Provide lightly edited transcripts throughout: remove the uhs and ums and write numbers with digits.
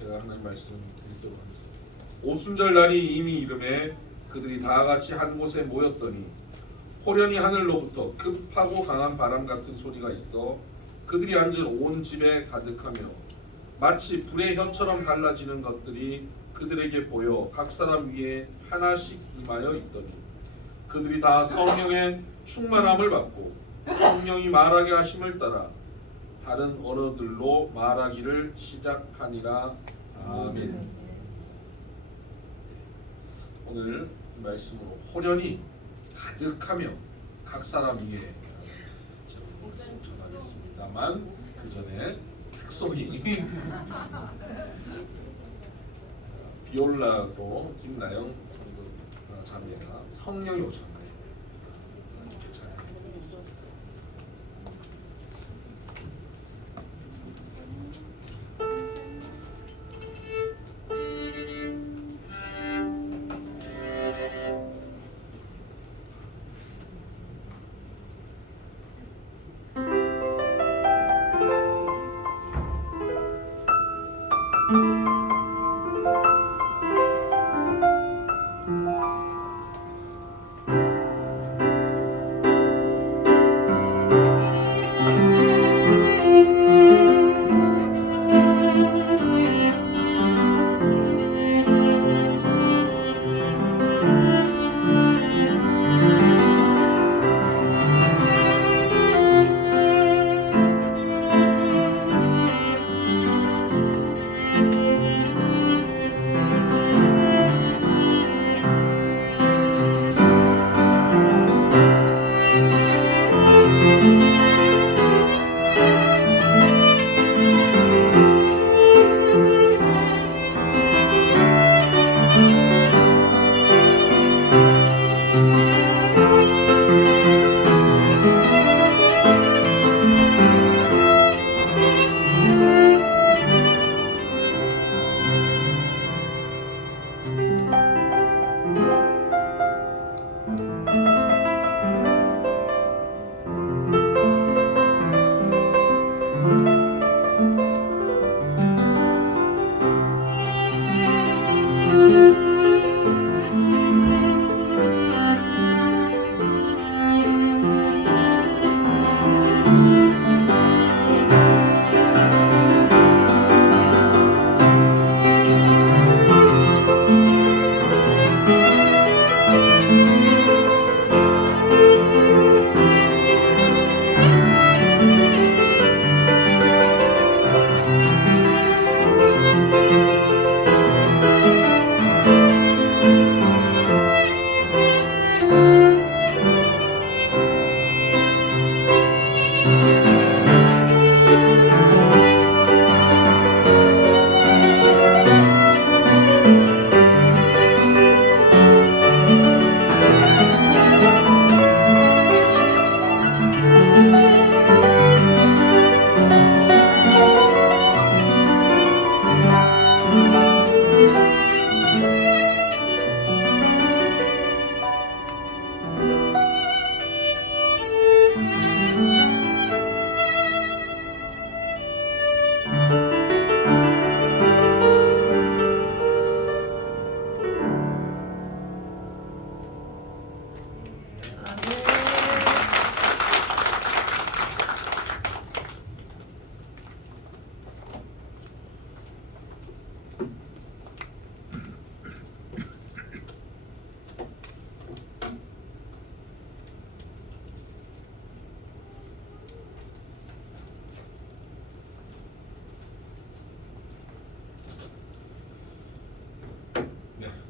제가 하나님 말씀 드리도록 하겠습니다. 오순절 날이 이미 이름에 그들이 다 같이 한 곳에 모였더니 호련히 하늘로부터 급하고 강한 바람 같은 소리가 있어 그들이 앉은 온 집에 가득하며 마치 불의 혀처럼 갈라지는 것들이 그들에게 보여 각 사람 위에 하나씩 임하여 있더니 그들이 다 성령의 충만함을 받고 성령이 말하게 하심을 따라 다른 언어들로 말하기를 시작하니라. 아멘. 오늘 말씀으로 호련히 가득하며 각 사람 위에 제목을 전하겠습니다만 그 전에 특송이 있습니다. 비올라로 김나영 자매가 성령이 오셨나요? 이렇게 찬양해드리겠습니다.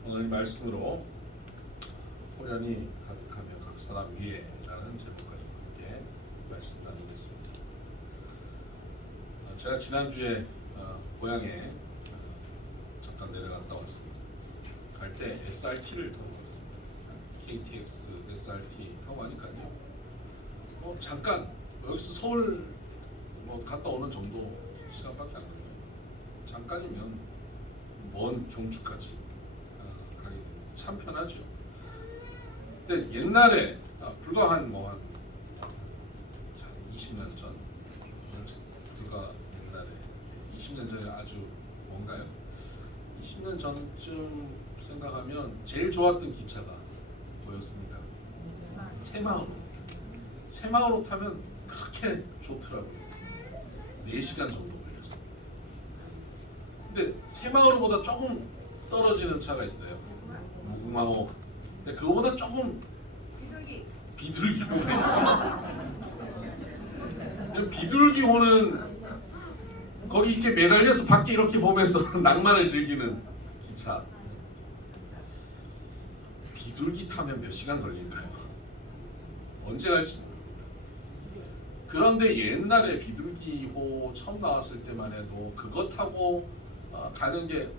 오늘 말씀으로 호련히 가득하며 각 사람 위에 라는 제목 가지고 함께 말씀 나누겠습니다. 제가 지난주에 고향에 잠깐 내려갔다 왔습니다. 갈 때 SRT를 타고 갔습니다. KTX SRT 타고 가니까요. 잠깐 여기서 서울 갔다 오는 정도 시간밖에 안 걸려요. 잠깐이면 먼 경주까지 가게 됩니다. 참 편하죠. 근데 옛날에 불과 한 20년 전, 불과 옛날에 20년 전에 아주 뭔가요? 20년 전쯤 생각하면 제일 좋았던 기차가 뭐였습니까? 새마을호. 새마을호 타면 그렇게 좋더라고요. 4시간 정도 걸렸어요. 근데 새마을호보다 조금 떨어지는 차가 있어요. 무궁화호. 근데 그거보다 조금 비둘기호가 있어요. 비둘기호는 거기 이렇게 매달려서 밖에 이렇게 보면서 낭만을 즐기는 기차. 비둘기 타면 몇 시간 걸릴까요? 언제 갈지 모릅니다. 그런데 옛날에 비둘기호 처음 나왔을 때만 해도 그거 타고 가는 게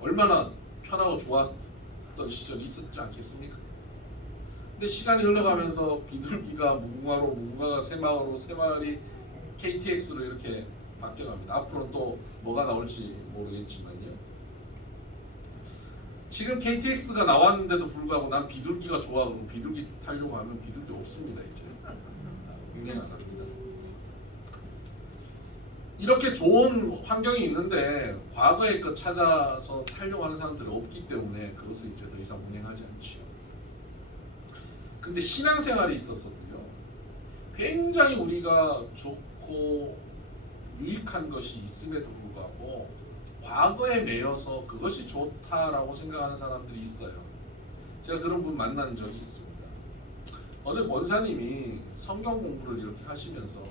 얼마나 편하고 좋았던 시절이 있었지 않겠습니까? 근데 시간이 흘러가면서 비둘기가 무궁화로, 무궁화가 새마을로, 새마을이 KTX로 이렇게 바뀌어갑니다. 앞으로 또 뭐가 나올지 모르겠지만요. 지금 KTX가 나왔는데도 불구하고 난 비둘기가 좋아하고 비둘기 타려고 하면 비둘기 없습니다. 이제 운행 안 합니다. 이렇게 좋은 환경이 있는데 과거의 것 찾아서 타려고 하는 사람들이 없기 때문에 그것을 이제 더 이상 운행하지 않지요. 근데 신앙생활에 있어서도요, 굉장히 우리가 좋고 유익한 것이 있음에도 불구하고 과거에 매여서 그것이 좋다라고 생각하는 사람들이 있어요. 제가 그런 분 만난 적이 있습니다. 어느 권사님이 성경 공부를 이렇게 하시면서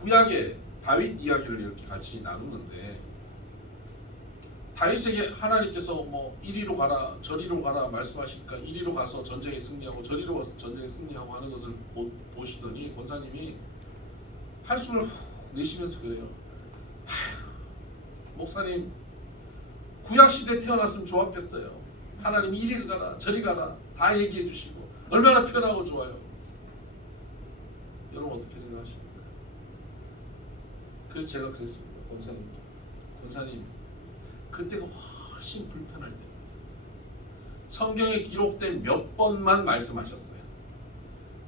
구약의 다윗 이야기를 이렇게 같이 나누는데, 다윗에게 하나님께서 뭐 이리로 가라 저리로 가라 말씀하시니까 이리로 가서 전쟁에 승리하고 저리로 가서 전쟁에 승리하고 하는 것을 보시더니 권사님이 한숨을 내쉬면서 그래요. 목사님, 구약시대 태어났으면 좋았겠어요. 하나님 이리 가라 저리 가라 다 얘기해 주시고 얼마나 편하고 좋아요. 여러분 어떻게 생각하십니까? 그래서 제가 그랬습니다. 권사님 그때가 훨씬 불편할 때입니다. 성경에 기록된 몇 번만 말씀하셨어요.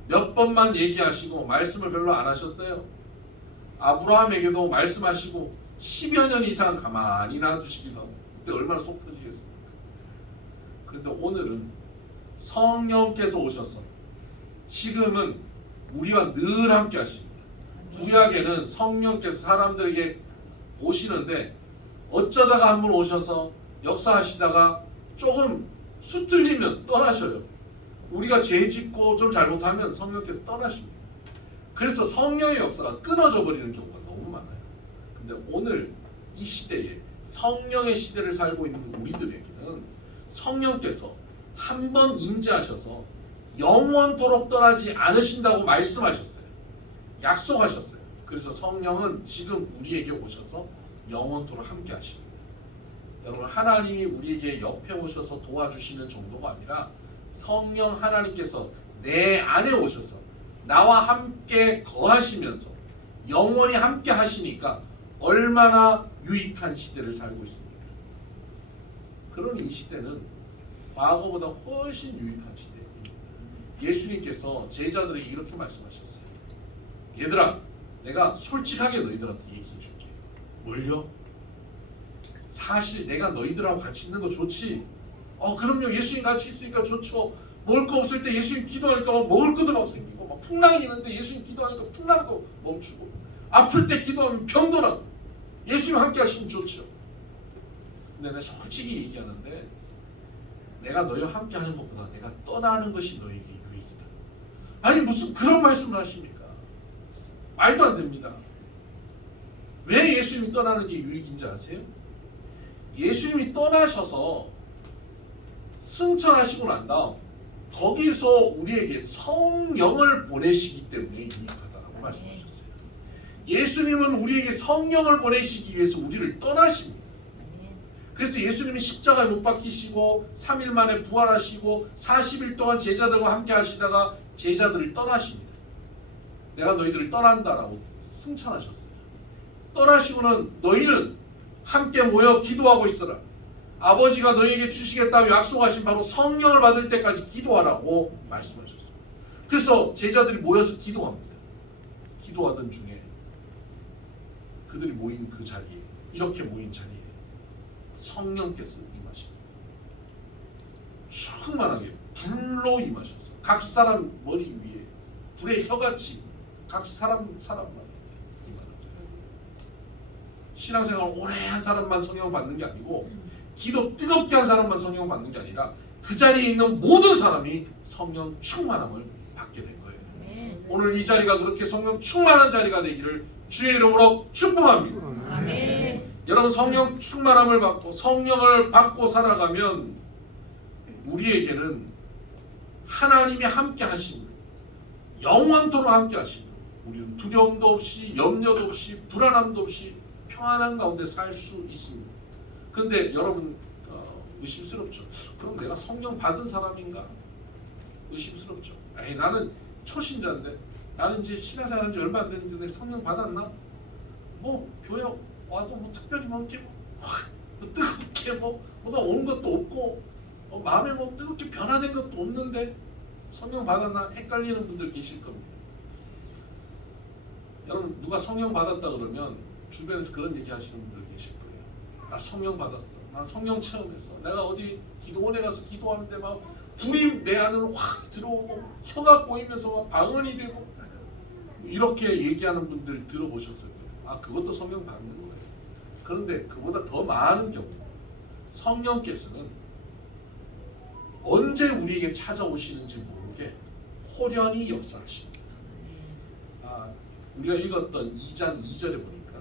몇 번만 얘기하시고 말씀을 별로 안 하셨어요. 아브라함에게도 말씀하시고 10여 년 이상 가만히 놔두시기도 하고 그때 얼마나 속 터지겠습니까? 그런데 오늘은 성령께서 오셔서 지금은 우리와 늘 함께 하십니다. 구약에는 성령께서 사람들에게 오시는데 어쩌다가 한 분 오셔서 역사하시다가 조금 수틀리면 떠나셔요. 우리가 죄 짓고 좀 잘못하면 성령께서 떠나십니다. 그래서 성령의 역사가 끊어져 버리는 경우가 너무 많아요. 근데 오늘 이 시대에 성령의 시대를 살고 있는 우리들에게는 성령께서 한 번 임재하셔서 영원토록 떠나지 않으신다고 말씀하셨어요. 약속하셨어요. 그래서 성령은 지금 우리에게 오셔서 영원토록 함께 하십니다. 여러분, 하나님이 우리에게 옆에 오셔서 도와주시는 정도가 아니라 성령 하나님께서 내 안에 오셔서 나와 함께 거하시면서 영원히 함께 하시니까 얼마나 유익한 시대를 살고 있습니까? 그런 이 시대는 과거보다 훨씬 유익한 시대입니다. 예수님께서 제자들에게 이렇게 말씀하셨어요. 얘들아, 내가 솔직하게 너희들한테 얘기해 줄게. 뭘요? 사실 내가 너희들하고 같이 있는 거 좋지. 그럼요. 예수님 같이 있으니까 좋죠. 먹을 거 없을 때 예수님 기도하니까 먹을 것도 막 생기고, 막 풍랑이 있는데 예수님 기도하니까 풍랑도 멈추고, 아플 때 기도하면 병도 나고, 예수님 함께 하시면 좋죠. 근데 내가 솔직히 얘기하는데 내가 너희와 함께 하는 것보다 내가 떠나는 것이 너희에게 유익이다. 아니 무슨 그런 말씀을 하십니까? 말도 안 됩니다. 왜 예수님이 떠나는 게 유익인지 아세요? 예수님이 떠나셔서 승천하시고 난 다음 거기서 우리에게 성령을 보내시기 때문에 유익하다라고 말씀하셨어요. 예수님은 우리에게 성령을 보내시기 위해서 우리를 떠나십니다. 그래서 예수님이 십자가에 못 박히시고 3일 만에 부활하시고 40일 동안 제자들과 함께 하시다가 제자들을 떠나십니다. 내가 너희들을 떠난다라고 승천하셨어요. 떠나시고는 너희는 함께 모여 기도하고 있어라. 아버지가 너희에게 주시겠다고 약속하신 바로 성령을 받을 때까지 기도하라고 말씀하셨어요. 그래서 제자들이 모여서 기도합니다. 기도하던 중에 그들이 모인 그 자리에, 이렇게 모인 자리에 성령께서 임하십니다. 충만하게 불로 임하셔서 각 사람 머리 위에 불의 혀같이 각 사람마다 임하는 거예요. 신앙생활 오래 한 사람만 성령 받는 게 아니고 기도 뜨겁게 한 사람만 성령 받는 게 아니라 그 자리에 있는 모든 사람이 성령 충만함을 받게 된 거예요. 오늘 이 자리가 그렇게 성령 충만한 자리가 되기를 주의 이름으로 축복합니다. 아멘. 여러분 성령 충만함을 받고 성령을 받고 살아가면 우리에게는 하나님이 함께 하심을 영원토록 함께 하심을 우리는 두려움도 없이 염려도 없이 불안함도 없이 평안한 가운데 살 수 있습니다. 그런데 여러분 의심스럽죠. 그럼 내가 성령 받은 사람인가? 의심스럽죠. 에이, 나는 초신자인데 나는 이제 신앙생활한 지 얼마 안 됐는데 성령 받았나? 뭐 교회 와도 뭐 특별히 뭐 이렇게 뭐 뜨겁게 뭐가 오는 것도 없고 마음에 뭐 뜨겁게 변화된 것도 없는데 성령 받았나? 헷갈리는 분들 계실 겁니다. 여러분 누가 성령 받았다 그러면 주변에서 그런 얘기 하시는 분들 계실 거예요. 나 성령 받았어. 나 성령 체험했어. 내가 어디 기도원에 가서 기도하는데 막 불이 내 안으로 확 들어오고 혀가 보이면서 막 방언이 되고 이렇게 얘기하는 분들 들어보셨어요. 아 그것도 성령 받는 거예요. 그런데 그보다 더 많은 경우 성령께서는 언제 우리에게 찾아오시는지 모르게 호련히 역사하십니다. 우리가 읽었던 2장 2절에 보니까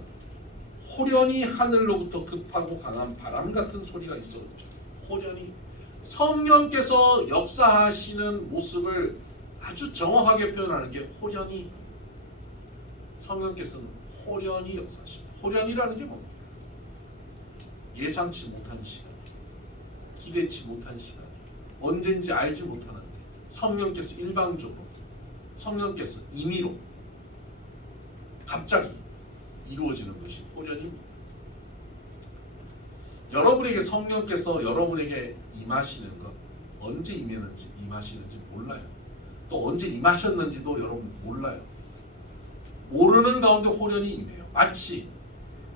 호련히 하늘로부터 급하고 강한 바람 같은 소리가 있어 그렇죠. 호련히 성령께서 역사하시는 모습을 아주 정확하게 표현하는 게 호련히 성령께서는 호련히 역사하십니다. 호련히라는 게 뭡니까? 예상치 못한 시간, 기대치 못한 시간, 언젠지 알지 못하는데 성령께서 일방적으로 성령께서 임의로 갑자기 이루어지는 것이 호련입니다. 여러분에게 성령께서 여러분에게 임하시는 것 언제 임하시는지 몰라요. 또 언제 임하셨는지도 여러분 몰라요. 모르는 가운데 호련히 임해요. 마치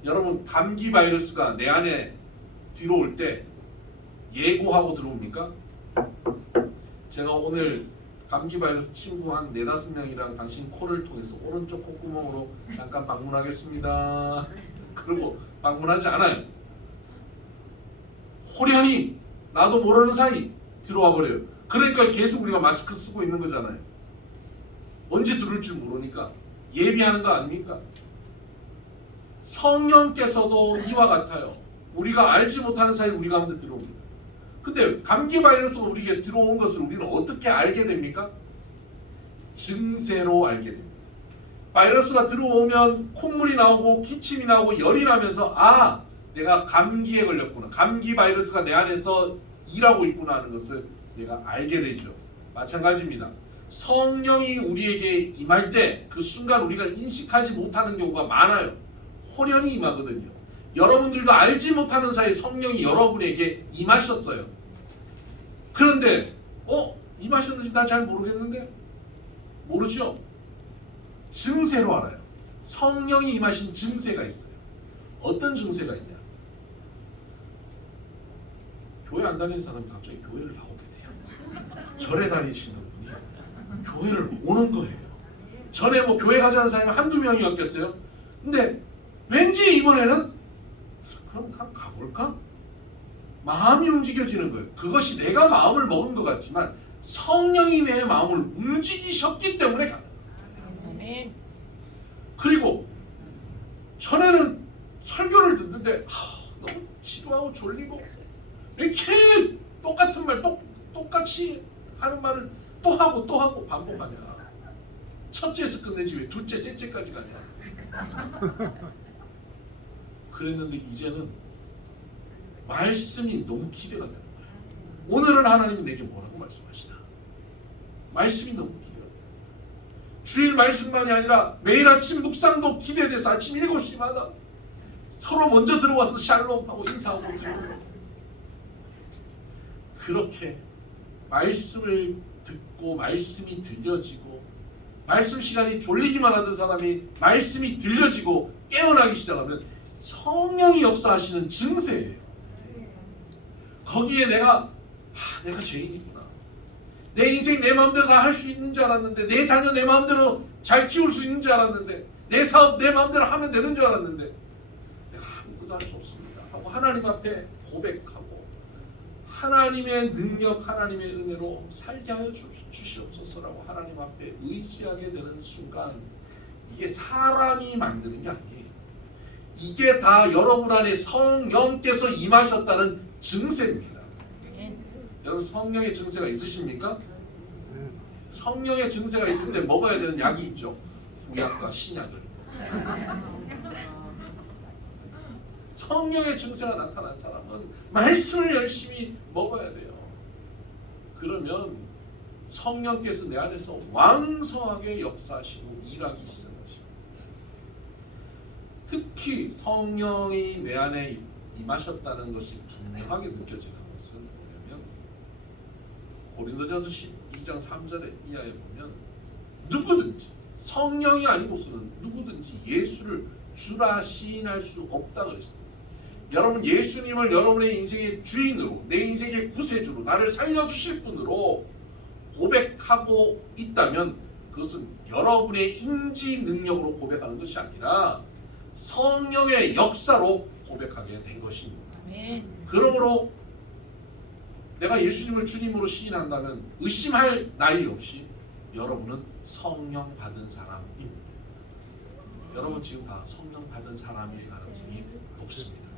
여러분 감기 바이러스가 내 안에 들어올 때 예고하고 들어옵니까? 제가 오늘 감기 바이러스 친구 한 4-5명이랑 당신 코를 통해서 오른쪽 콧구멍으로 잠깐 방문하겠습니다. 그리고 방문하지 않아요. 호련히 나도 모르는 사이 들어와 버려요. 그러니까 계속 우리가 마스크 쓰고 있는 거잖아요. 언제 들어올 줄 모르니까 예비하는 거 아닙니까? 성령께서도 이와 같아요. 우리가 알지 못하는 사이 우리 가운데 들어옵니다. 근데 감기 바이러스가 우리에게 들어온 것을 우리는 어떻게 알게 됩니까? 증세로 알게 됩니다. 바이러스가 들어오면 콧물이 나오고 기침이 나오고 열이 나면서 아, 내가 감기에 걸렸구나. 감기 바이러스가 내 안에서 일하고 있구나 하는 것을 내가 알게 되죠. 마찬가지입니다. 성령이 우리에게 임할 때 그 순간 우리가 인식하지 못하는 경우가 많아요. 호련히 임하거든요. 여러분들도 알지 못하는 사이 성령이 여러분에게 임하셨어요. 그런데 임하셨는지 나 잘 모르겠는데? 모르죠? 증세로 알아요. 성령이 임하신 증세가 있어요. 어떤 증세가 있냐? 교회 안 다니는 사람이 갑자기 교회를 나오게 돼요. 절에 다니시는 분이 교회를 오는 거예요. 전에 뭐 교회 가자는 사람이 한두 명이었겠어요? 근데 왠지 이번에는 그럼 가볼까? 마음이 움직여지는 거예요. 그것이 내가 마음을 먹은 것 같지만 성령이 내 마음을 움직이셨기 때문에 가는 거예요. 그리고 전에는 설교를 듣는데 너무 지루하고 졸리고 이렇게 똑같은 말 똑같이 하는 말을 또 하고 반복하냐. 첫째에서 끝내지 왜 둘째, 셋째까지 가냐. 그랬는데 이제는 말씀이 너무 기대가 되는 거예요. 오늘은 하나님이 내게 뭐라고 말씀하시나. 말씀이 너무 기대가 돼요. 주일 말씀만이 아니라 매일 아침 묵상도 기대돼서 아침 7시마다 서로 먼저 들어와서 샬롬하고 인사하고 들어오고 그렇게 말씀을 듣고 말씀이 들려지고 말씀 시간이 졸리기만 하던 사람이 말씀이 들려지고 깨어나기 시작하면 성령이 역사하시는 증세예요. 거기에 내가 죄인이구나. 내 인생 내 마음대로 다 할 수 있는 줄 알았는데, 내 자녀 내 마음대로 잘 키울 수 있는 줄 알았는데, 내 사업 내 마음대로 하면 되는 줄 알았는데 내가 아무것도 할 수 없습니다 하고 하나님 앞에 고백하고 하나님의 능력, 하나님의 은혜로 살게 하여 주시옵소서라고 하나님 앞에 의지하게 되는 순간, 이게 사람이 만드는 게 아니에요. 이게 다 여러분 안에 성령께서 임하셨다는 증세입니다. 여러분 성령의 증세가 있으십니까? 성령의 증세가 있을 때 먹어야 되는 약이 있죠. 구약과 신약을. 성령의 증세가 나타난 사람은 말씀을 열심히 먹어야 돼요. 그러면 성령께서 내 안에서 왕성하게 역사하시고 일하기 시작하십니다. 특히 성령이 내 안에 임하셨다는 것이 분명하게 느껴지는 것은 뭐냐면, 고린도전서 12장 3절의 이하에 보면 누구든지, 성령이 아니고서는 누구든지 예수를 주라 시인할 수 없다 그랬습니다. 여러분 예수님을 여러분의 인생의 주인으로, 내 인생의 구세주로, 나를 살려주실 분으로 고백하고 있다면 그것은 여러분의 인지 능력으로 고백하는 것이 아니라 성령의 역사로 고백하게 된 것입니다. 그러므로 내가 예수님을 주님으로 시인한다면 의심할 나위 없이 여러분은 성령 받은 사람입니다. 여러분 지금 다 성령 받은 사람일 가능성이 높습니다.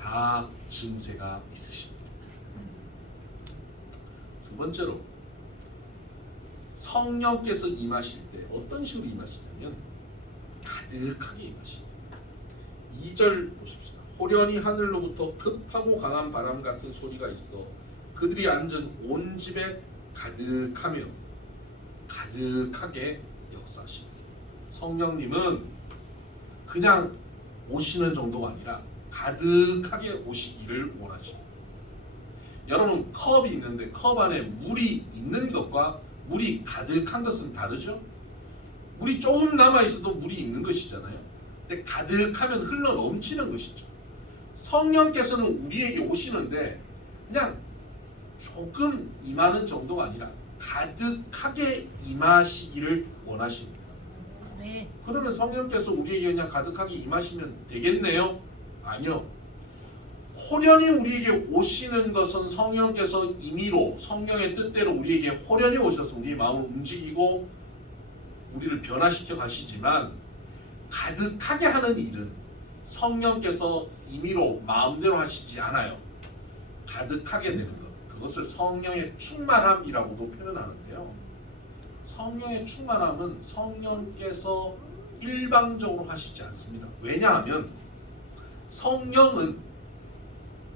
다 증세가 있으십니다. 두 번째로, 성령께서 임하실 때 어떤 식으로 임하시냐면 가득하게 임하십니다. 2절 보십시다. 호련히 하늘로부터 급하고 강한 바람 같은 소리가 있어 그들이 앉은 온 집에 가득하며 가득하게 역사하십니다. 성령님은 그냥 오시는 정도가 아니라 가득하게 오시기를 원하십니다. 여러분 컵이 있는데 컵 안에 물이 있는 것과 물이 가득한 것은 다르죠? 물이 조금 남아 있어도 물이 있는 것이잖아요. 근데 가득하면 흘러 넘치는 것이죠. 성령께서는 우리에게 오시는데 그냥 조금 임하는 정도가 아니라 가득하게 임하시기를 원하십니다. 그러면 성령께서 우리에게 그냥 가득하게 임하시면 되겠네요? 아니요. 호련히 우리에게 오시는 것은 성령께서 임의로, 성령의 뜻대로 우리에게 호련히 오셔서 우리의 마음을 움직이고 우리를 변화시켜 가시지만, 가득하게 하는 일은 성령께서 임의로 마음대로 하시지 않아요. 가득하게 되는 것, 그것을 성령의 충만함이라고도 표현하는데요. 성령의 충만함은 성령께서 일방적으로 하시지 않습니다. 왜냐하면 성령은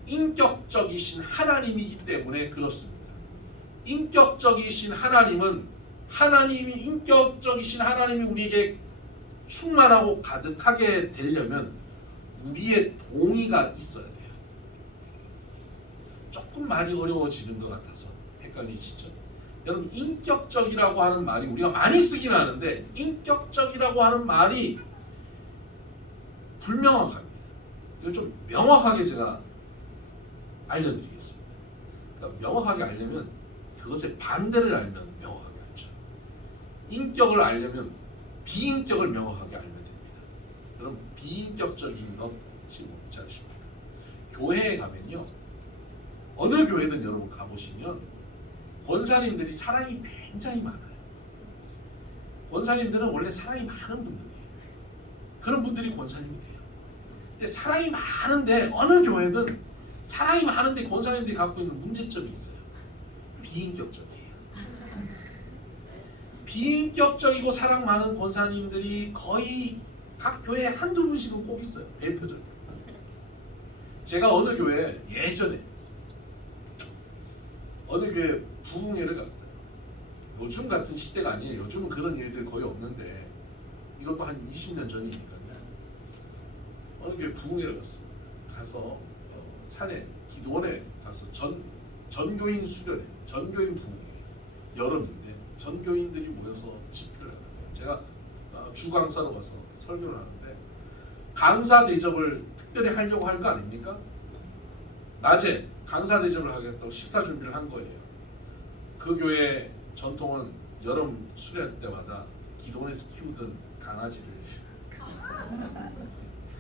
인격적이신 하나님이기 때문에 그렇습니다. 인격적이신 하나님은, 하나님이 인격적이신 하나님이 우리에게 충만하고 가득하게 되려면 우리의 동의가 있어야 돼요. 조금 말이 어려워지는 것 같아서 헷갈리시죠? 여러분 인격적이라고 하는 말이 우리가 많이 쓰긴 하는데 인격적이라고 하는 말이 불명확합니다. 이걸 좀 명확하게 제가 알려드리겠습니다. 그러니까 명확하게 알려면 그것의 반대를 알면 명확하게 알죠. 인격을 알려면 비인격을 명확하게 알면 됩니다. 그럼 비인격적인 것이 뭔지 아십니까? 교회에 가면요, 어느 교회든 여러분 가보시면 권사님들이 사랑이 굉장히 많아요. 권사님들은 원래 사랑이 많은 분들이에요. 그런 분들이 권사님이 돼요. 근데 사랑이 많은데 어느 교회든 사랑이 많은데 권사님들이 갖고 있는 문제점이 있어요. 비인격적이에요. 비인격적이고 사랑 많은 권사님들이 거의 각 교회에 한두 분씩은 꼭 있어요. 대표적으로. 제가 어느 교회 예전에 어느 교회 부흥회를 갔어요. 요즘 같은 시대가 아니에요. 요즘은 그런 일들 거의 없는데 이것도 한 20년 전이니까요. 어느 교회 부흥회를 갔습니다. 가서 산에 기도원에 가서 전교인 수련회, 전교인 부흥회, 여름인데 전교인들이 모여서 집회를 하는 거예요. 제가 주강사로 가서 설교를 하는데 강사 대접을 특별히 하려고 할 거 아닙니까? 낮에 강사 대접을 하겠다고 식사 준비를 한 거예요. 그 교회 전통은 여름 수련 때마다 기도원에서 키우던 강아지를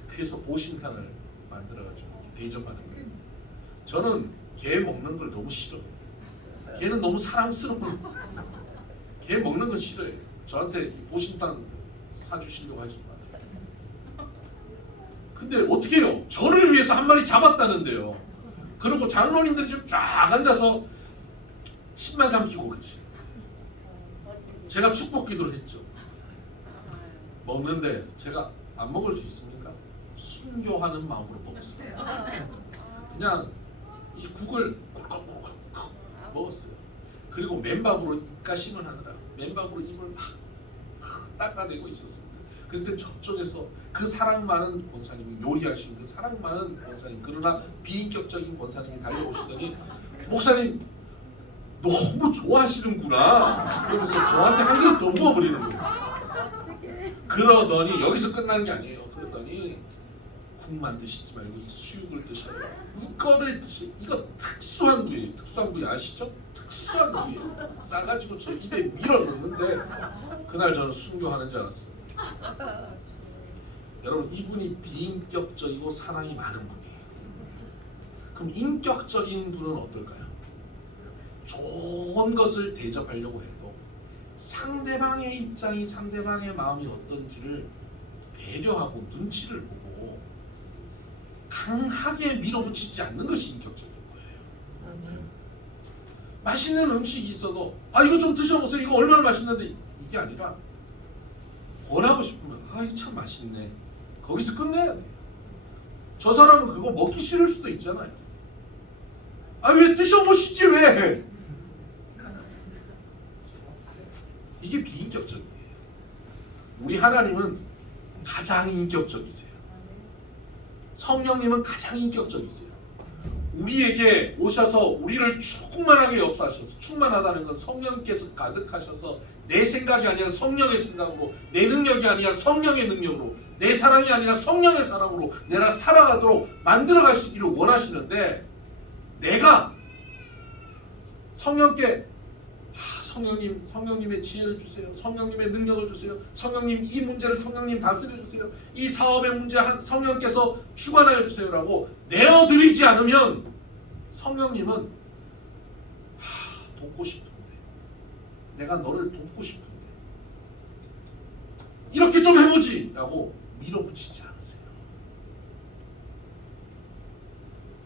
그래서 보신탕을 만들어가지고 대접하는 거예요. 저는 개 먹는 걸 너무 싫어요. 개는 너무 사랑스러운, 개 먹는 건 싫어요. 저한테 보신탕 사주시려고 하지 마세요. 근데 어떻게 해요? 저를 위해서 한 마리 잡았다는데요. 그리고 장로님들이 좀 쫙 앉아서 침만 삼키고 계시죠. 제가 축복 기도를 했죠. 먹는데 제가 안 먹을 수 있습니까? 순교하는 마음으로 먹었어요. 그냥 이 국을 꿀꺽꿀꺽 먹었어요. 그리고 맨밥으로 입가심을 하느라 맨밥으로 입을 막 닦아내고 있었습니다. 그런데 저쪽에서 그 사랑 많은 권사님이, 요리하신 그 사랑 많은 권사님, 그러나 비인격적인 권사님이 달려오시더니 목사님 너무 좋아하시는구나 그러면서 저한테 한 그릇 더 부어버리는 거예요. 그러더니 여기서 끝나는 게 아니에요. 그러더니 국만 드시지 말고 이 수육을 드셔요. 이거를 드셔요. 이거 특수한 부위예요. 특수한 부위 아시죠? 특수한 부위예요. 싸가지고 저 입에 밀어 넣는데 그날 저는 순교하는 줄 알았어요. 여러분, 이분이 비인격적이고 사랑이 많은 분이에요. 그럼 인격적인 분은 어떨까요? 좋은 것을 대접하려고 해도 상대방의 입장이, 상대방의 마음이 어떤지를 배려하고 눈치를 보고 강하게 밀어붙이지 않는 것이 인격적인 거예요. 맛있는 음식이 있어도 이거 좀 드셔보세요. 이거 얼마나 맛있는데, 이게 아니라 권하고 싶으면 이거 참 맛있네. 거기서 끝내야 돼요. 저 사람은 그거 먹기 싫을 수도 있잖아요. 왜 드셔보시지 왜? 이게 비인격적이에요. 우리 하나님은 가장 인격적이세요. 성령님은 가장 인격적이세요. 우리에게 오셔서 우리를 충만하게 역사하셔서, 충만하다는 건 성령께서 가득하셔서 내 생각이 아니라 성령의 생각으로, 내 능력이 아니라 성령의 능력으로, 내 사랑이 아니라 성령의 사랑으로 내가 살아가도록 만들어 가시기를 원하시는데, 내가 성령께 성령님의 지혜를 주세요. 성령님의 능력을 주세요. 성령님 이 문제를 성령님 다스려 주세요. 이 사업의 문제 성령께서 주관하여 주세요라고 내어드리지 않으면 성령님은 돕고 싶은데, 내가 너를 돕고 싶은데 이렇게 좀 해보지 라고 밀어붙이지 않으세요.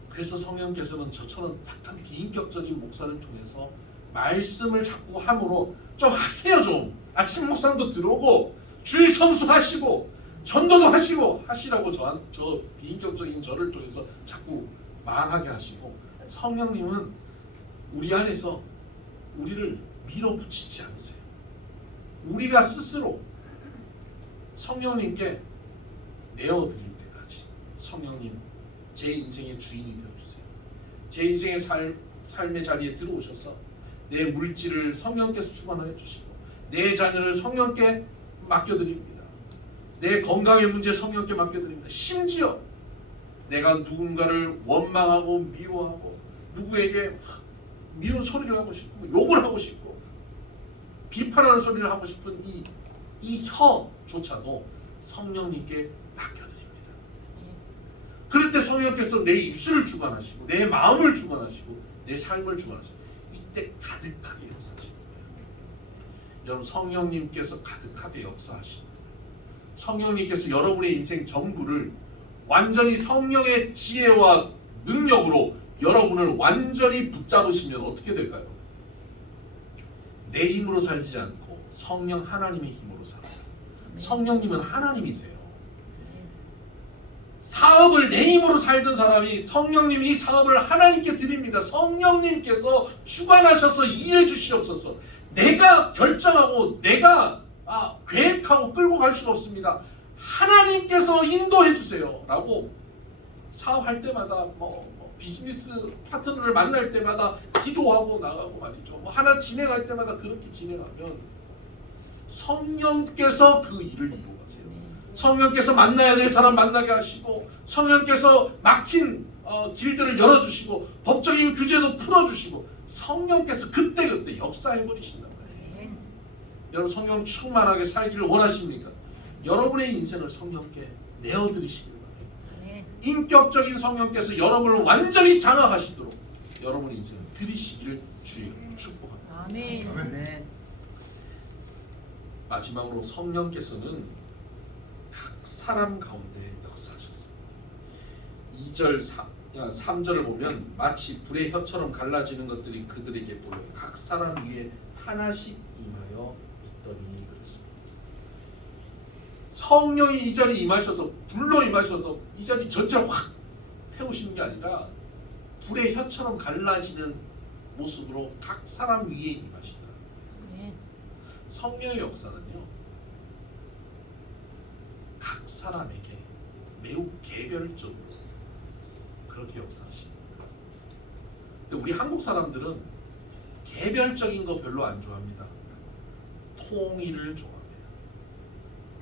그래서 성령께서는 저처럼 약간 비인격적인 목사를 통해서 말씀을 자꾸 함으로 좀 하세요. 좀 아침 묵상도 들어오고 주일 성수하시고 전도도 하시고 하시라고 저 비인격적인 저를 통해서 자꾸 말하게 하시고, 성령님은 우리 안에서 우리를 밀어붙이지 않으세요. 우리가 스스로 성령님께 내어드릴 때까지 성령님 제 인생의 주인이 되어주세요. 제 인생의 삶의 자리에 들어오셔서 내 물질을 성령께서 주관하여 주시고, 내 자녀를 성령께 맡겨드립니다. 내 건강의 문제 성령께 맡겨드립니다. 심지어 내가 누군가를 원망하고 미워하고 누구에게 미운 소리를 하고 싶고 욕을 하고 싶고 비판하는 소리를 하고 싶은 이 혀조차도 성령님께 맡겨드립니다. 그럴 때 성령께서 내 입술을 주관하시고 내 마음을 주관하시고 내 삶을 주관하시고 이때 가득하게 역사하시는 거예요. 여러분, 성령님께서 가득하게 역사하시는, 성령님께서 여러분의 인생 전부를 완전히 성령의 지혜와 능력으로 여러분을 완전히 붙잡으시면 어떻게 될까요? 내 힘으로 살지 않고 성령 하나님의 힘으로 살아요. 성령님은 하나님이세요. 사업을 내 힘으로 살던 사람이 성령님이 이 사업을 하나님께 드립니다. 성령님께서 주관하셔서 일해 주시옵소서. 내가 결정하고 내가 계획하고 끌고 갈 수가 없습니다. 하나님께서 인도해 주세요 라고 사업할 때마다 비즈니스 파트너를 만날 때마다 기도하고 나가고 말이죠. 하나 진행할 때마다 그렇게 진행하면 성령께서 그 일을 이루어가세요. 성령께서 만나야 될 사람 만나게 하시고, 성령께서 막힌 길들을 열어주시고, 법적인 규제도 풀어주시고, 성령께서 그때그때 역사해버리신단 말이에요. 여러분 성령 충만하게 살기를 원하십니까? 여러분의 인생을 성령께 내어드리시길 바랍니다. 인격적인 성령께서 여러분을 완전히 장악하시도록 여러분의 인생을 드리시기를 주의 축복합니다. 아멘. 마지막으로 성령께서는 각 사람 가운데 역사하셨습니다. 2절 3절을 보면 마치 불의 혀처럼 갈라지는 것들이 그들에게 보여 각 사람 위에 하나씩 임하여 있더니 그랬습니다. 성령이 이 자리에 임하셔서 불로 임하셔서 이 자리 전체를 확 태우시는 게 아니라 불의 혀처럼 갈라지는 모습으로 각 사람 위에 임하시더라. 성령의 역사는요, 각 사람에게 매우 개별적으로 그렇게 역사하십니다. 근데 우리 한국 사람들은 개별적인 거 별로 안 좋아합니다. 통일을 좋아합니다.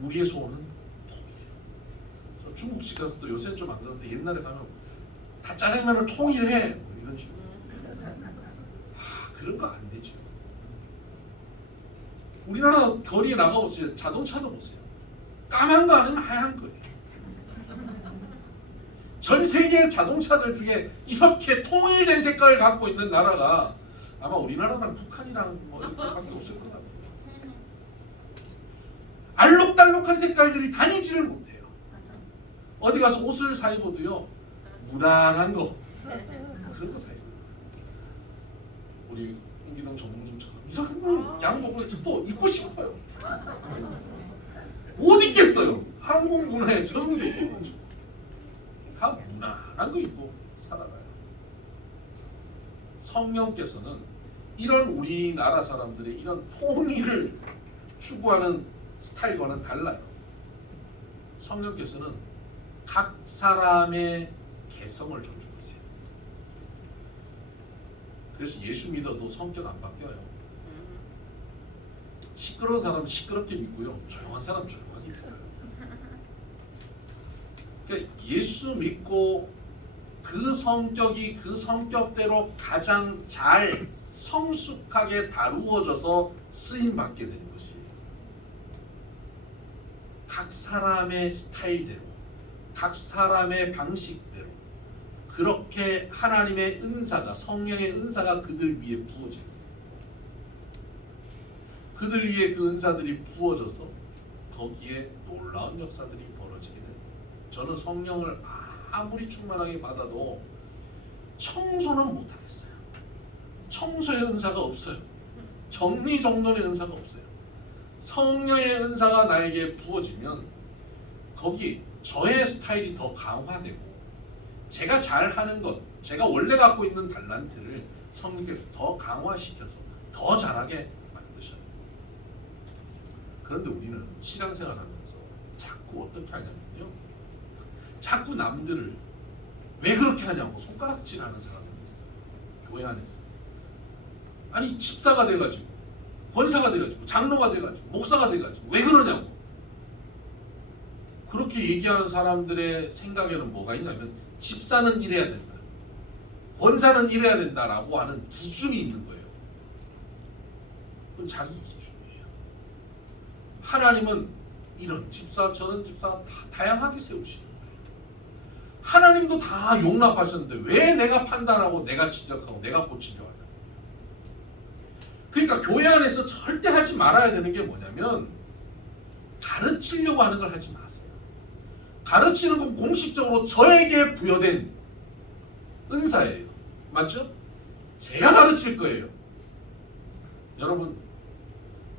우리의 소원은 통일이에요. 그래서 중국집 가서도 요새는 좀 안 그런데 옛날에 가면 다 짜장면을 통일해 뭐 이런 식으로. 그런 거 안 되죠. 우리나라 거리에 나가보세요. 자동차도 보세요. 까만 거 아니면 하얀 거예요. 전 세계 자동차들 중에 이렇게 통일된 색깔을 갖고 있는 나라가 아마 우리나라랑 북한이랑 뭐 이렇게밖에 없을 것 같아요. 알록달록한 색깔들이 다니지를 못해요. 어디 가서 옷을 사 입어도요, 무난한 거 그런 거 사 입어요. 우리 홍기동 전무님처럼 이런 양복을 또 입고 싶어요. 못 입겠어요. 한국 문화에 적응돼 있어가지고 다 무난한 거 입고 살아가요. 성령께서는 이런 우리나라 사람들의 이런 통일을 추구하는 스타일과는 달라요. 성령께서는 각 사람의 개성을 존중하세요. 그래서 예수 믿어도 성격 안 바뀌어요. 시끄러운 사람은 시끄럽게 믿고요, 조용한 사람은 조용하게 믿어요. 그러니까 예수 믿고 그 성격이 그 성격대로 가장 잘 성숙하게 다루어져서 쓰임 받게 되는 것이에요. 각 사람의 스타일대로, 각 사람의 방식대로 그렇게 하나님의 은사가, 성령의 은사가 그들 위에 부어집니다. 그들 위에 그 은사들이 부어져서 거기에 놀라운 역사들이 벌어지게 됩니다. 저는 성령을 아무리 충만하게 받아도 청소는 못하겠어요. 청소의 은사가 없어요. 정리정돈의 은사가 없어요. 성령의 은사가 나에게 부어지면 거기 저의 스타일이 더 강화되고, 제가 잘하는 것, 제가 원래 갖고 있는 달란트를 성령께서 더 강화시켜서 더 잘하게 만드셔요. 그런데 우리는 신앙생활하면서 자꾸 어떻게 하냐면요, 자꾸 남들을 왜 그렇게 하냐고 손가락질하는 사람들이 있어요. 교회 안에서. 아니 집사가 돼가지고, 권사가 돼가지고, 장로가 돼가지고, 목사가 돼가지고 왜 그러냐고. 그렇게 얘기하는 사람들의 생각에는 뭐가 있냐면, 집사는 이래야 된다, 권사는 이래야 된다라고 하는 기준이 있는 거예요. 그건 자기 기준이에요. 하나님은 이런 집사 저런 집사가 다 다양하게 세우시는 거예요. 하나님도 다 용납하셨는데 왜 내가 판단하고 내가 지적하고 내가 고치려고 하냐. 그러니까 교회 안에서 절대 하지 말아야 되는 게 뭐냐면, 가르치려고 하는 걸 하지 마세요. 가르치는 건 공식적으로 저에게 부여된 은사예요. 맞죠? 제가 가르칠 거예요. 여러분,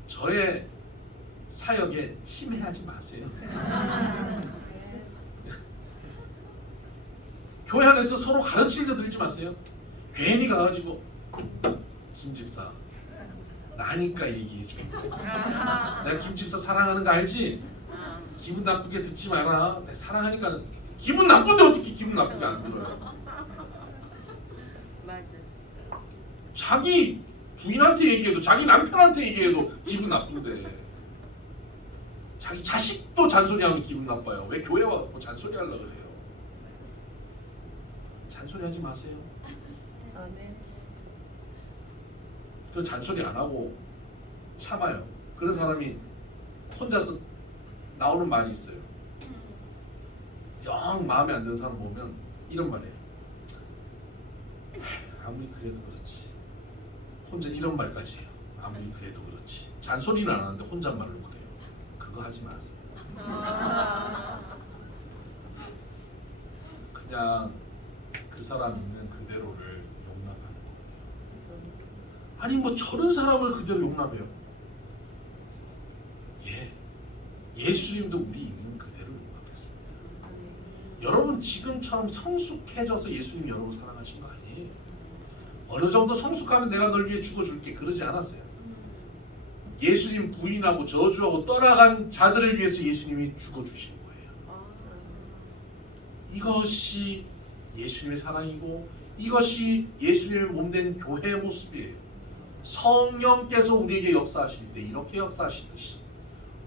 저의 사역에 침해하지 마세요. 교회 안에서 서로 가르치는 거 들지 마세요. 괜히 가가지고 김집사 나니까 얘기해 줘. 내가 김집사 사랑하는 거 알지? 기분 나쁘게 듣지 마라. 내가 사랑하니까. 기분 나쁜데 어떻게 기분 나쁘게 안 들어요? 맞아. 자기 부인한테 얘기해도, 자기 남편한테 얘기해도 기분 나쁜데 자기 자식도 잔소리하면 기분 나빠요. 왜 교회 와서 잔소리 하려고 그래요? 잔소리하지 마세요. 그 잔소리 안 하고 참아요. 그런 사람이 혼자서 나오는 말이 있어요. 영 마음에 안 드는 사람 보면 이런 말이에요. 아무리 그래도 그렇지. 혼자 이런 말까지 해요. 아무리 그래도 그렇지. 잔소리는 안 하는데 혼잣말로 그래요. 그거 하지 마세요. 그냥 그 사람 있는 그대로를 용납하는 거예요. 아니 뭐 저런 사람을 그대로 용납해요. 예수님도 우리 있는 그대로 용납했습니다. 여러분 지금처럼 성숙해져서 예수님 여러분 사랑하신 거 아니에요. 어느 정도 성숙하면 내가 널 위해 죽어줄게 그러지 않았어요. 예수님 부인하고 저주하고 떠나간 자들을 위해서 예수님이 죽어주신 거예요. 이것이 예수님의 사랑이고 이것이 예수님의 몸된 교회의 모습이에요. 성령께서 우리에게 역사하실 때 이렇게 역사하시듯이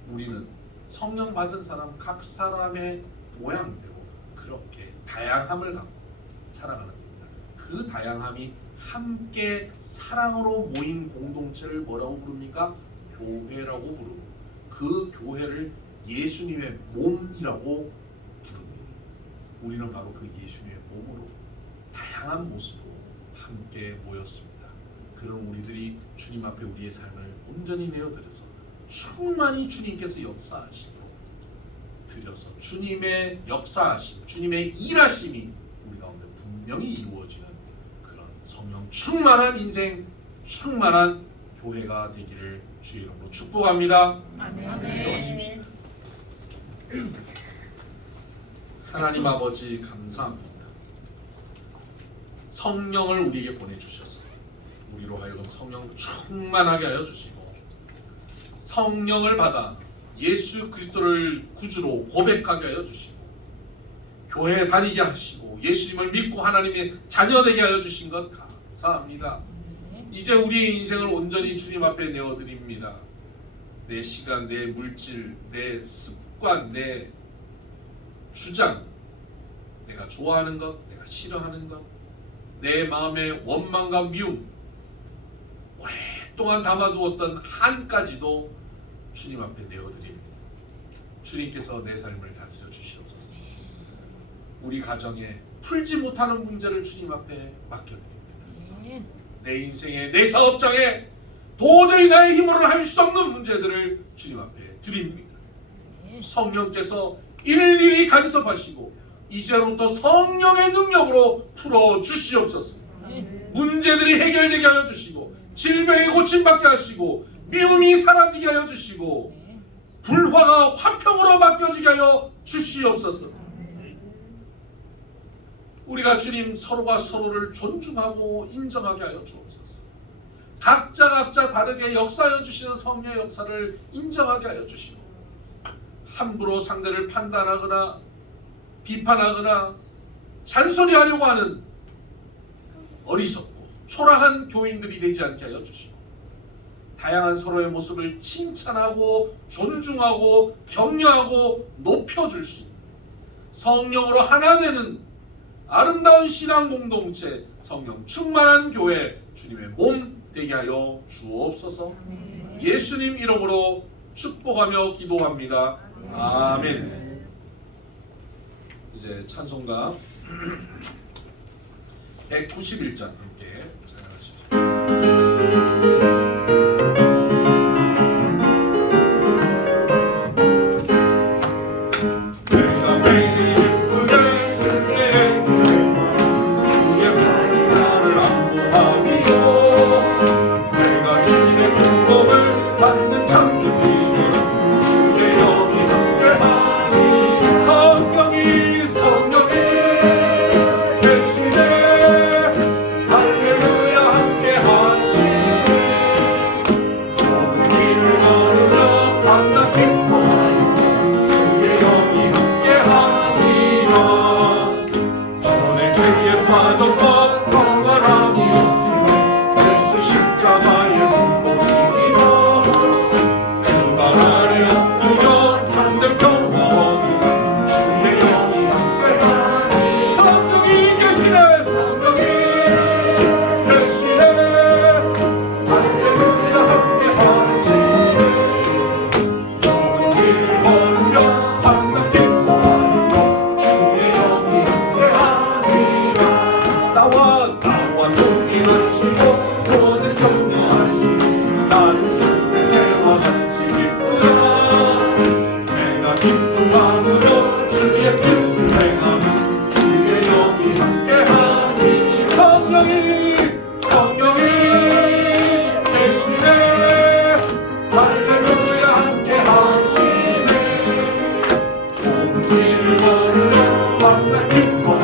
우리는 성령 받은 사람 각 사람의 모양대로 그렇게 다양함을 갖고 살아가는 겁니다. 그 다양함이 함께 사랑으로 모인 공동체를 뭐라고 부릅니까? 교회라고 부르고 그 교회를 예수님의 몸이라고 부릅니다. 우리는 바로 그 예수님의 몸으로 다양한 모습으로 함께 모였습니다. 그런 우리들이 주님 앞에 우리의 삶을 온전히 내어드려서 충만히 주님께서 역사하시도록 드려서 주님의 역사하심, 주님의 일하심이 우리 가운데 분명히 이루어지는 그런 성령 충만한 인생, 충만한 교회가 되기를 주의 이름으로 축복합니다. 기도하십시다. 하나님 아버지 감사합니다. 성령을 우리에게 보내주셔서 우리로 하여금 성령 충만하게 하여 주시고 성령을 받아 예수 그리스도를 구주로 고백하게 하여 주시고 교회에 다니게 하시고 예수님을 믿고 하나님의 자녀 되게 하여 주신 것 감사합니다. 이제 우리의 인생을 온전히 주님 앞에 내어드립니다. 내 시간, 내 물질, 내 습관, 내 주장, 내가 좋아하는 것, 내가 싫어하는 것, 내 마음의 원망과 미움, 오랫동안 담아두었던 한까지도 주님 앞에 내어드립니다. 주님께서 내 삶을 다스려 주시옵소서. 우리 가정에 풀지 못하는 문제를 주님 앞에 맡겨드립니다. 내 인생에, 내 사업장에 도저히 나의 힘으로 할 수 없는 문제들을 주님 앞에 드립니다. 성령께서 일일이 간섭하시고 이제부터 성령의 능력으로 풀어주시옵소서. 문제들이 해결되게 하여 주시고 질병이 고침받게 하시고 미움이 사라지게 하여 주시고 불화가 화평으로 바뀌어지게 하여 주시옵소서. 우리가 주님 서로가 서로를 존중하고 인정하게 하여 주옵소서. 각자 다르게 역사하여 주시는 성령의 역사를 인정하게 하여 주시고 함부로 상대를 판단하거나 비판하거나 잔소리하려고 하는 어리석고 초라한 교인들이 되지 않게 하여 주시고 다양한 서로의 모습을 칭찬하고 존중하고 격려하고 높여줄 수 있는 성령으로 하나 되는 아름다운 신앙 공동체 성령 충만한 교회 주님의 몸 되게 하여 주옵소서. 예수님 이름으로 축복하며 기도합니다. 아멘. 이제 찬송가 191장 함께 찬양하십시다. 십자가의 분노이니라 그 말 아래 엎드려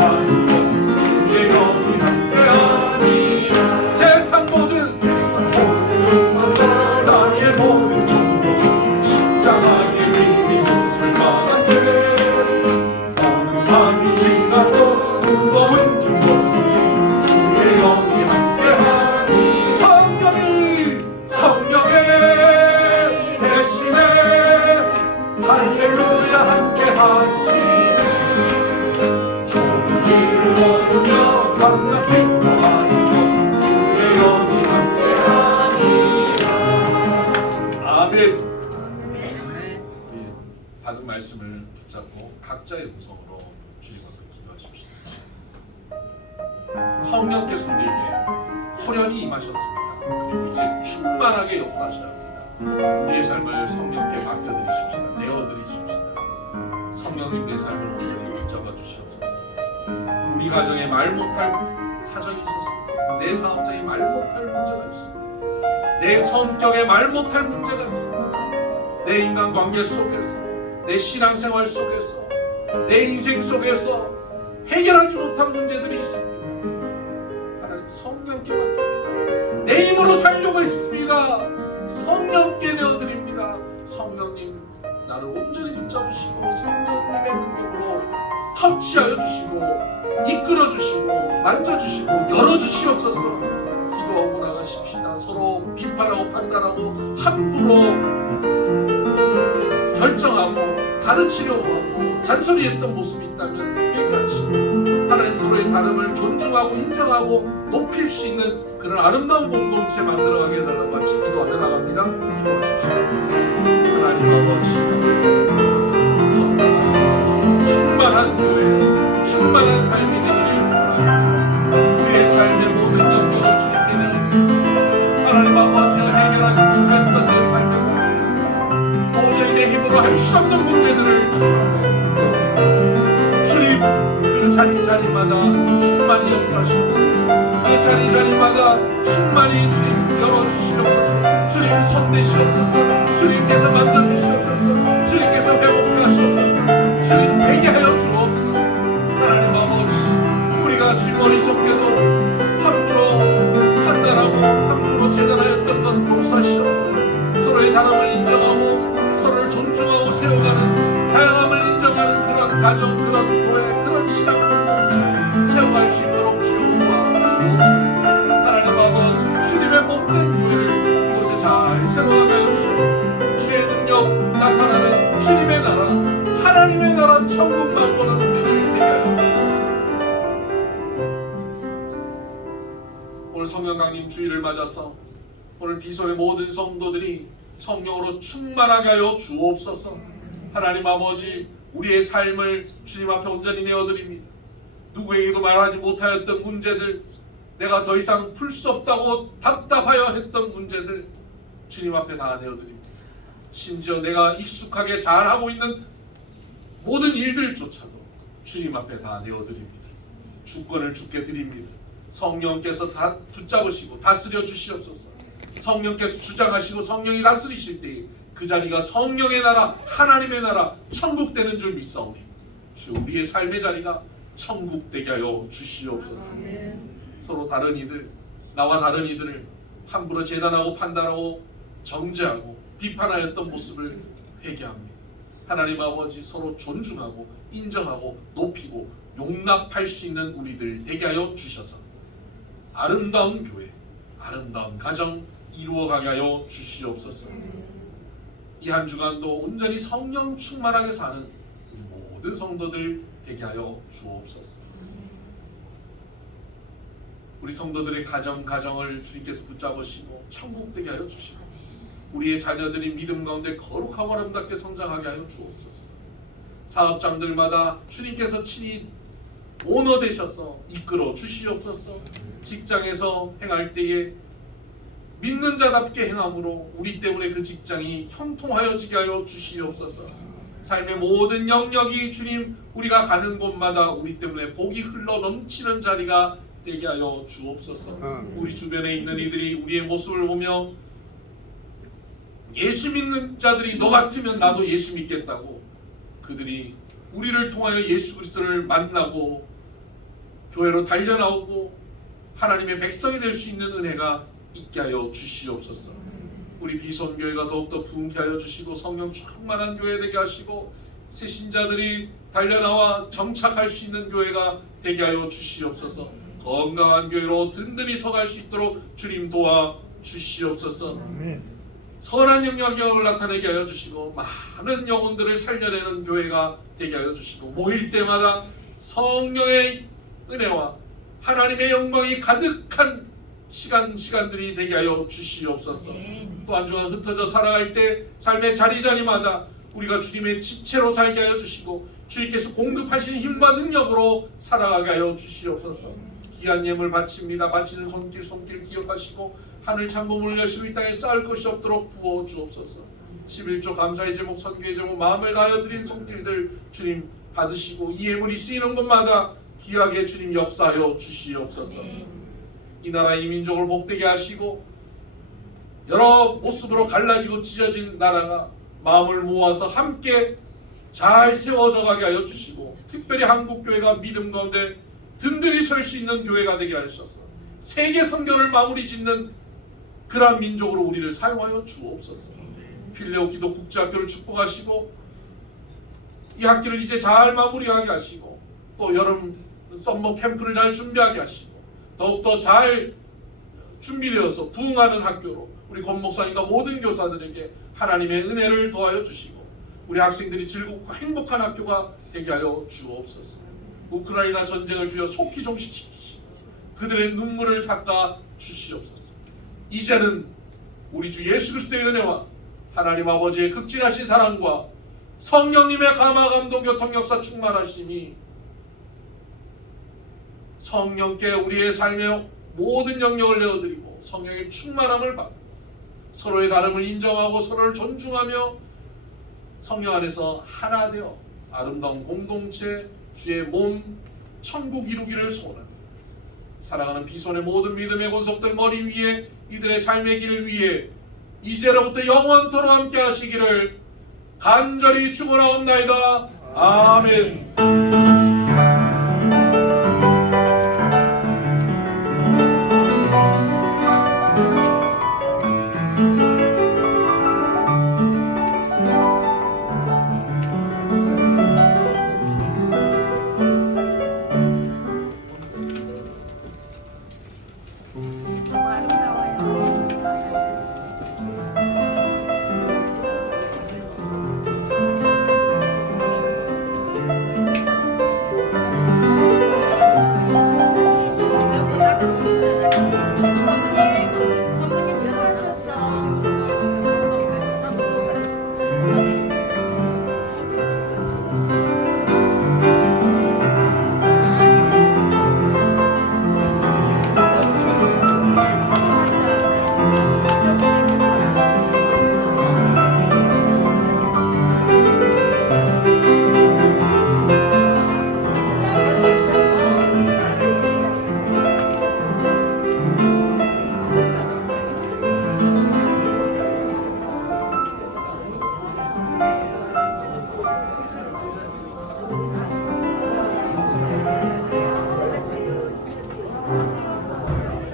하는 것 주의 영이 함께하니라. 세상 모든 욕망과 나의 모든 정욕 십자가의 힘이 웃을 만한데 어느 밤이 지나도 무거운 줄 벗으니 주의 영이 함께하니 성령의 대신에 할렐루야 함께하시네. 좁은 길을 걸으며 반갑게 행복하는 것 주의 영이 함께하니라. 아멘. 우리 받은 말씀을 붙잡고 각자의 음성으로 주님 앞에 기도하십시다. 성령께서 우리에게 호련히 임하셨습니다. 그리고 이제 충만하게 역사하셔야 합니다. 우리의 삶을 성령께 맡겨드리십시다. 내어드리십시다. 성령님 내 삶을 온전히 붙잡아 주시옵소서. 우리 가정에 말 못할 사정이 있었습니다. 내 사업장에 말 못할 문제가 있습니다. 내 성격에 말 못할 문제가 있습니다. 내 인간관계 속에서, 내 신앙생활 속에서, 내 인생 속에서 해결하지 못한 문제들이 있습니다. 하나님 성령께 맡깁니다. 내 힘으로 살려고 했습니다. 성령께 내어드립니다. 성령님 나를 온전히 붙잡으시고 성령님의 능력으로 터치하여 주시고 이끌어 주시고 만져주시고 열어주시옵소서. 기도하고 나가십시다. 서로 비판하고 판단하고 함부로 결정하고 가르치려고 하고 잔소리했던 모습이 있다면 회개하시고 하나님 서로의 다름을 존중하고 인정하고 높일 수 있는 그런 아름다운 공동체 만들어가게 해달라고 같이 기도하며 나갑니다. 기도하십시오. 하나님 아버지 성령 안에서 충만한 교회 충만한 삶이 되기를 원합니다. 우리의 삶의 모든 영역을 주님께 내어주세요. 하나님 아버지가 해결하지 못했던 내 삶의 모든 영역 도저히 내 힘으로 할 수 없는 문제들을 주님 그 자리자리마다 충만히 역사하시옵소서. 그 자리자리마다 충만히 주님 열어주시옵소서. 주님 손대시옵소서. 주님께서 만져주시옵소서. 주님께서 회복케 하시옵소서. 주님 되게 하여 주옵소서. 하나님 아버지 우리가 주님 어리석게도 함부로 판단하고 함부로 재단하였던 것 용서하시옵소서. 서로의 다름을 인정하고 서로를 존중하고 세워가는 다양함을 인정하는 그런 가정 그런 교회 그런 신앙 공동체 세워갈 수 있도록 주여 도와주옵소서. 하나님 아버지 주님의 몸된 교회를 이곳에 잘 세워가게 해주셔서 주의 능력 나타나는 주님의 나라 하나님의 나라 천국 맛보는 우리를 되게 하여 주옵소서. 오늘 성령 강림 주일을 맞아서 오늘 비손의 모든 성도들이 성령으로 충만하게 하여 주옵소서. 하나님 아버지 우리의 삶을 주님 앞에 온전히 내어드립니다. 누구에게도 말하지 못하였던 문제들 내가 더 이상 풀 수 없다고 답답하여 했던 문제들 주님 앞에 다 내어드립니다. 심지어 내가 익숙하게 잘하고 있는 모든 일들조차도 주님 앞에 다 내어드립니다. 주권을 주께 드립니다. 성령께서 다 붙잡으시고 다스려 주시옵소서. 성령께서 주장하시고 성령이 다스리실 때에 그 자리가 성령의 나라 하나님의 나라 천국 되는 줄 믿사오니 주 우리의 삶의 자리가 천국 되게 하여 주시옵소서. 서로 다른 이들 나와 다른 이들을 함부로 재단하고 판단하고 정죄하고 비판하였던 모습을 회개합니다. 하나님 아버지 서로 존중하고 인정하고 높이고 용납할 수 있는 우리들 되게 하여 주셔서 아름다운 교회 아름다운 가정 이루어가게 하여 주시옵소서. 이 한 주간도 온전히 성령 충만하게 사는 모든 성도들 되게 하여 주옵소서. 우리 성도들의 가정을 주님께서 붙잡으시고 천국 되게 하여 주시고 우리의 자녀들이 믿음 가운데 거룩하고 아름답게 성장하게 하여 주옵소서. 사업장들마다 주님께서 친히 오너 되셔서 이끌어 주시옵소서. 직장에서 행할 때에 믿는 자답게 행함으로 우리 때문에 그 직장이 형통하여지게 하여 주시옵소서. 삶의 모든 영역이 주님 우리가 가는 곳마다 우리 때문에 복이 흘러 넘치는 자리가 되게 하여 주옵소서. 우리 주변에 있는 이들이 우리의 모습을 보며 예수 믿는 자들이 너 같으면 나도 예수 믿겠다고 그들이 우리를 통하여 예수 그리스도를 만나고 교회로 달려나오고 하나님의 백성이 될 수 있는 은혜가 있게 하여 주시옵소서. 우리 비손교회가 더욱더 부흥케 하여 주시고 성령 충만한 교회 되게 하시고 새신자들이 달려나와 정착할 수 있는 교회가 되게 하여 주시옵소서. 건강한 교회로 든든히 서갈 수 있도록 주님 도와 주시옵소서. 선한 영향력을 나타내게 하여 주시고 많은 영혼들을 살려내는 교회가 되게 하여 주시고 모일 때마다 성령의 은혜와 하나님의 영광이 가득한 시간들이 되게 하여 주시옵소서. 또 한 주간 흩어져 살아갈 때 삶의 자리자리마다 우리가 주님의 지체로 살게 하여 주시고 주님께서 공급하신 힘과 능력으로 살아가게 하여 주시옵소서. 귀한 예물 바칩니다. 바치는 손길 기억하시고 하늘 창고문을 여시고 이 땅에 쌓을 것이 없도록 부어 주옵소서. 11조 감사의 제목 선교의 제목 마음을 다하여 드린 손길들 주님 받으시고 이 예물이 쓰이는 곳마다 귀하게 주님 역사하여 주시옵소서. 이 나라 이 민족을 복되게 하시고 여러 모습으로 갈라지고 찢어진 나라가 마음을 모아서 함께 잘 세워져 가게 하여 주시고 특별히 한국교회가 믿음 가운데 든든히 설 수 있는 교회가 되게 하셔서 세계 선교를 마무리 짓는 그러한 민족으로 우리를 사용하여 주옵소서. 필레오 기도 국제학교를 축복하시고 이 학기를 이제 잘 마무리하게 하시고 또 여름 썸머 캠프를 잘 준비하게 하시고 더욱더 잘 준비되어서 부흥하는 학교로 우리 권 목사님과 모든 교사들에게 하나님의 은혜를 더하여 주시고 우리 학생들이 즐겁고 행복한 학교가 되게 하여 주옵소서. 우크라이나 전쟁을 주여 속히 종식시키시고 그들의 눈물을 닦아 주시옵소서. 이제는 우리 주 예수 그리스도의 은혜와 하나님 아버지의 극진하신 사랑과 성령님의 감화 감동 교통 역사 충만하심이 성령께 우리의 삶의 모든 영역을 내어드리고 성령의 충만함을 받고 서로의 다름을 인정하고 서로를 존중하며 성령 안에서 하나 되어 아름다운 공동체 주의 몸 천국 이루기를 소원합니다. 사랑하는 비손의 모든 믿음의 권속들 머리 위에 이들의 삶의 길을 위해 이제로부터 영원토록 함께 하시기를 간절히 축원하옵나이다. 아멘.